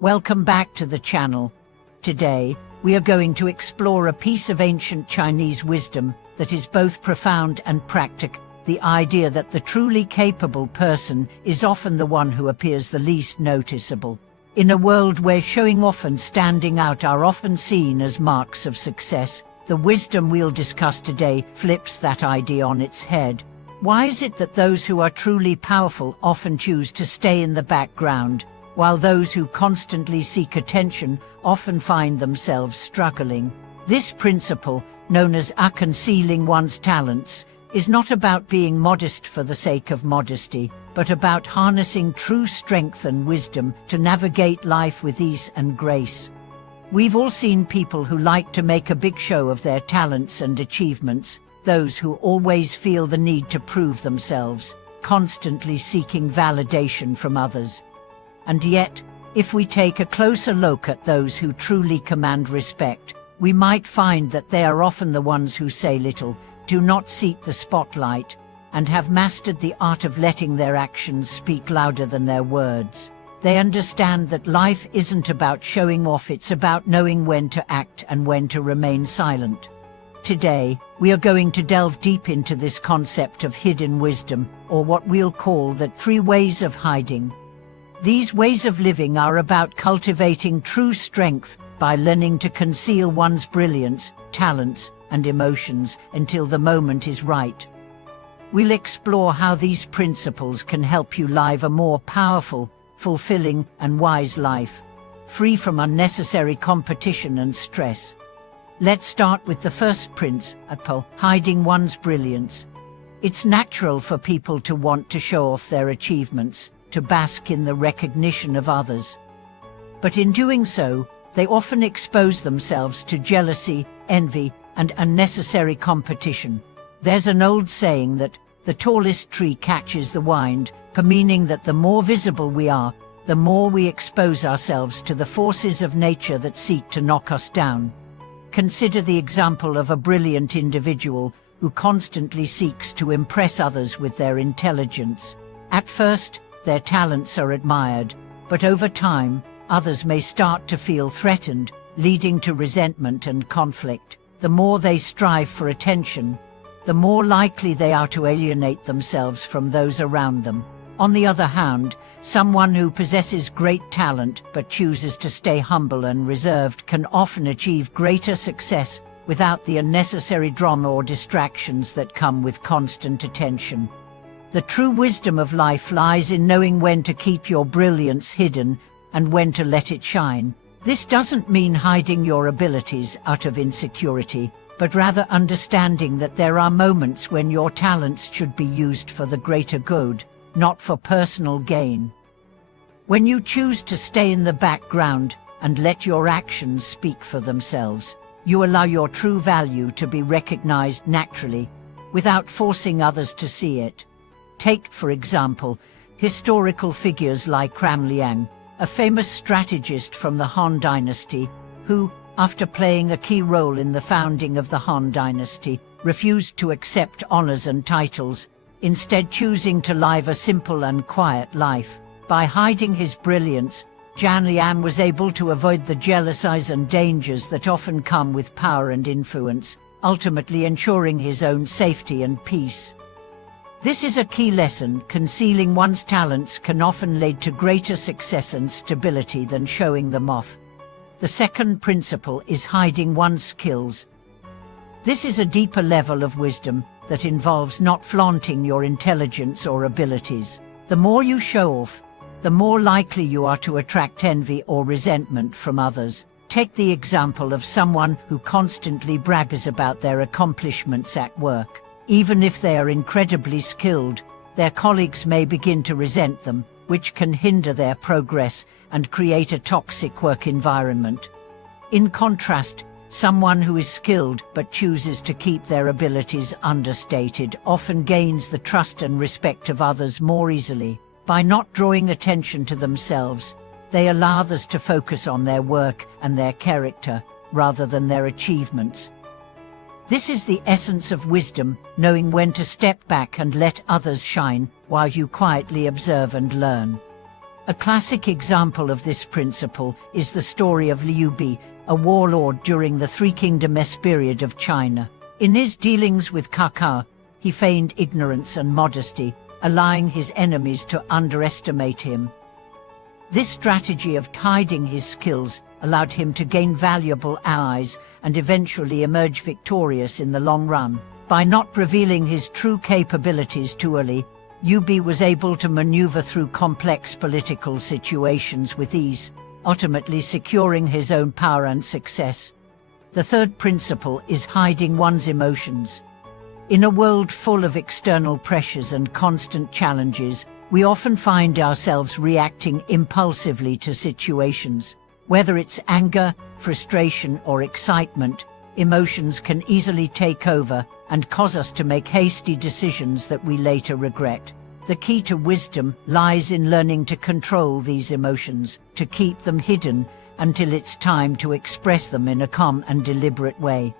Welcome back to the channel. Today, we are going to explore a piece of ancient Chinese wisdom that is both profound and practical. The idea that the truly capable person is often the one who appears the least noticeable. In a world where showing off and standing out are often seen as marks of success, the wisdom we'll discuss today flips that idea on its head. Why is it that those who are truly powerful often choose to stay in the background, while those who constantly seek attention often find themselves struggling? This principle, known as concealing one's talents, is not about being modest for the sake of modesty, but about harnessing true strength and wisdom to navigate life with ease and grace. We've all seen people who like to make a big show of their talents and achievements, those who always feel the need to prove themselves, constantly seeking validation from others. And yet, if we take a closer look at those who truly command respect, we might find that they are often the ones who say little, do not seek the spotlight, and have mastered the art of letting their actions speak louder than their words. They understand that life isn't about showing off, it's about knowing when to act and when to remain silent. Today, we are going to delve deep into this concept of hidden wisdom, or what we'll call the 3 ways of hiding. These ways of living are about cultivating true strength by learning to conceal one's brilliance, talents, and emotions until the moment is right. We'll explore how these principles can help you live a more powerful, fulfilling, and wise life, free from unnecessary competition and stress. Let's start with the first principle, hiding one's brilliance. It's natural for people to want to show off their achievements, to bask in the recognition of others. But in doing so, they often expose themselves to jealousy, envy, and unnecessary competition. There's an old saying that the tallest tree catches the wind, meaning that the more visible we are, the more we expose ourselves to the forces of nature that seek to knock us down. Consider the example of a brilliant individual who constantly seeks to impress others with their intelligence. At first, their talents are admired, but over time, others may start to feel threatened, leading to resentment and conflict. The more they strive for attention, the more likely they are to alienate themselves from those around them. On the other hand, someone who possesses great talent but chooses to stay humble and reserved can often achieve greater success without the unnecessary drama or distractions that come with constant attention. The true wisdom of life lies in knowing when to keep your brilliance hidden and when to let it shine. This doesn't mean hiding your abilities out of insecurity, but rather understanding that there are moments when your talents should be used for the greater good, not for personal gain. When you choose to stay in the background and let your actions speak for themselves, you allow your true value to be recognized naturally, without forcing others to see it. Take, for example, historical figures like Cran Liang, a famous strategist from the Han Dynasty, who, after playing a key role in the founding of the Han Dynasty, refused to accept honors and titles, instead choosing to live a simple and quiet life. By hiding his brilliance, Cran Liang was able to avoid the jealousies and dangers that often come with power and influence, ultimately ensuring his own safety and peace. This is a key lesson. Concealing one's talents can often lead to greater success and stability than showing them off. The second principle is hiding one's skills. This is a deeper level of wisdom that involves not flaunting your intelligence or abilities. The more you show off, the more likely you are to attract envy or resentment from others. Take the example of someone who constantly brags about their accomplishments at work. Even if they are incredibly skilled, their colleagues may begin to resent them, which can hinder their progress and create a toxic work environment. In contrast, someone who is skilled but chooses to keep their abilities understated often gains the trust and respect of others more easily. By not drawing attention to themselves, they allow others to focus on their work and their character rather than their achievements. This is the essence of wisdom, knowing when to step back and let others shine while you quietly observe and learn. A classic example of this principle is the story of Liu Bei, a warlord during the Three Kingdoms period of China. In his dealings with Cao, he feigned ignorance and modesty, allowing his enemies to underestimate him. This strategy of hiding his skills allowed him to gain valuable allies and eventually emerge victorious in the long run. By not revealing his true capabilities too early, Liu Bei was able to maneuver through complex political situations with ease, ultimately securing his own power and success. The third principle is hiding one's emotions. In a world full of external pressures and constant challenges, we often find ourselves reacting impulsively to situations. Whether it's anger, frustration, or excitement, emotions can easily take over and cause us to make hasty decisions that we later regret. The key to wisdom lies in learning to control these emotions, to keep them hidden until it's time to express them in a calm and deliberate way.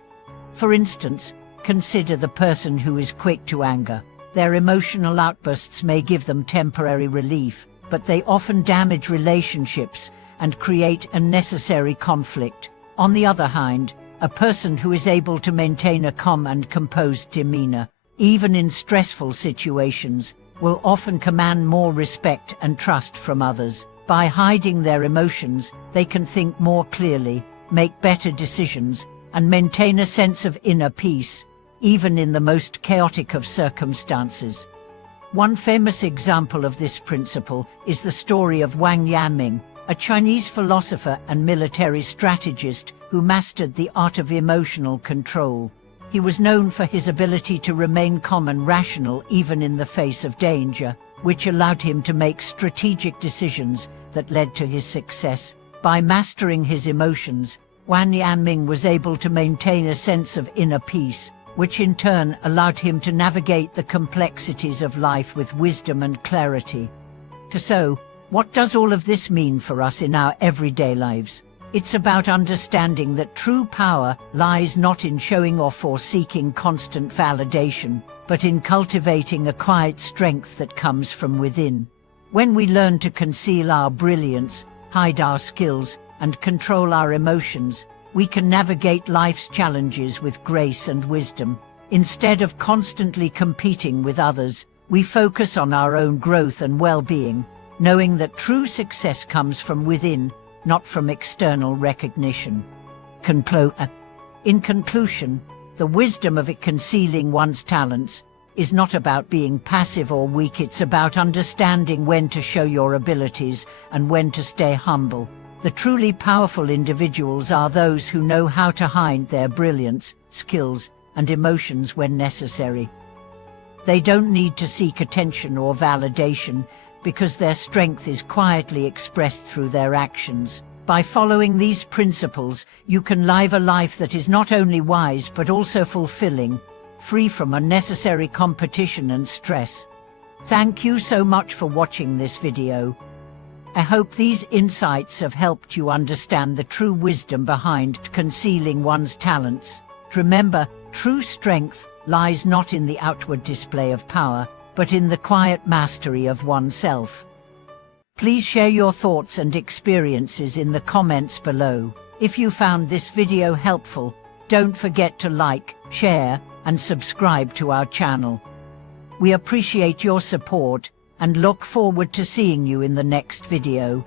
For instance, consider the person who is quick to anger. Their emotional outbursts may give them temporary relief, but they often damage relationships and create unnecessary conflict. On the other hand, a person who is able to maintain a calm and composed demeanor, even in stressful situations, will often command more respect and trust from others. By hiding their emotions, they can think more clearly, make better decisions, and maintain a sense of inner peace, even in the most chaotic of circumstances. One famous example of this principle is the story of Wang Yanming, a Chinese philosopher and military strategist who mastered the art of emotional control. He was known for his ability to remain calm and rational even in the face of danger, which allowed him to make strategic decisions that led to his success. By mastering his emotions, Wang Yanming was able to maintain a sense of inner peace, which in turn allowed him to navigate the complexities of life with wisdom and clarity. So, what does all of this mean for us in our everyday lives? It's about understanding that true power lies not in showing off or seeking constant validation, but in cultivating a quiet strength that comes from within. When we learn to conceal our brilliance, hide our skills, and control our emotions, we can navigate life's challenges with grace and wisdom. Instead of constantly competing with others, we focus on our own growth and well-being, knowing that true success comes from within, not from external recognition. In conclusion, the wisdom of concealing one's talents is not about being passive or weak. It's about understanding when to show your abilities and when to stay humble. The truly powerful individuals are those who know how to hide their brilliance, skills, and emotions when necessary. They don't need to seek attention or validation, because their strength is quietly expressed through their actions. By following these principles, you can live a life that is not only wise but also fulfilling, free from unnecessary competition and stress. Thank you so much for watching this video. I hope these insights have helped you understand the true wisdom behind concealing one's talents. Remember, true strength lies not in the outward display of power, but in the quiet mastery of oneself. Please share your thoughts and experiences in the comments below. If you found this video helpful, don't forget to like, share, and subscribe to our channel. We appreciate your support and look forward to seeing you in the next video.